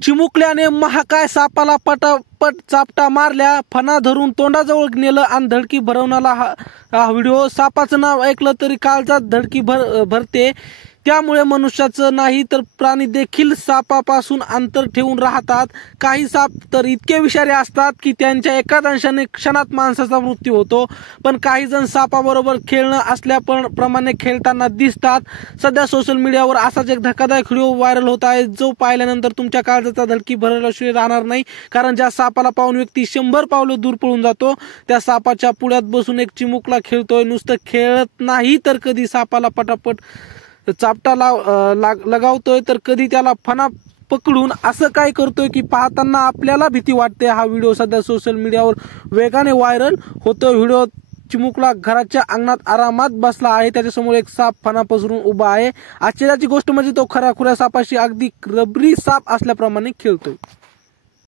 चिमुकल्याने महाकाय सापाला पटापट चापटा मारल्या, फणा धरून तोंडाजवळ नेलं आणि धडकी भरवणारा हा व्हिडिओ. सापाचं नाव ऐकलं तरी काळजात धडकी भरते. त्यामुळे मनुष्याचं नाही तर प्राणी देखील सापापासून अंतर ठेवून राहतात. काही साप तर इतके विषारी असतात की त्यांच्या एका दंशाने क्षणात माणसाचा मृत्यू होतो. पण काही जण सापाबरोबर खेळणं असल्याप्रमाणे खेळताना दिसतात. सध्या सोशल मीडियावर असाच एक धक्कादायक व्हिडिओ व्हायरल होत आहे, जो पाहिल्यानंतर तुमच्या काळजाचा धडकी भरल्याशिवाय राहणार नाही. कारण ज्या सापाला पाहून व्यक्ती 100 पावलं दूर पळून जातो, त्या सापाच्या पुढ्यात बसून एक चिमुकला खेळतोय. नुसतं खेळत नाही तर कधी सापाला पटापट चापटा लगावतोय, तर कधी त्याला फणा पकडून असं काय करतोय की पाहताना आपल्याला भीती वाटते. हा व्हिडिओ सध्या सोशल मीडियावर वेगाने व्हायरल होतोय. व्हिडिओ चिमुकला घराच्या अंगणात आरामात बसला आहे. त्याच्यासमोर एक साप फणा पसरून उभा आहे. आश्चर्याची गोष्ट म्हणजे तो खऱ्याखुऱ्या सापाशी अगदी रबरी साप असल्याप्रमाणे खेळतोय.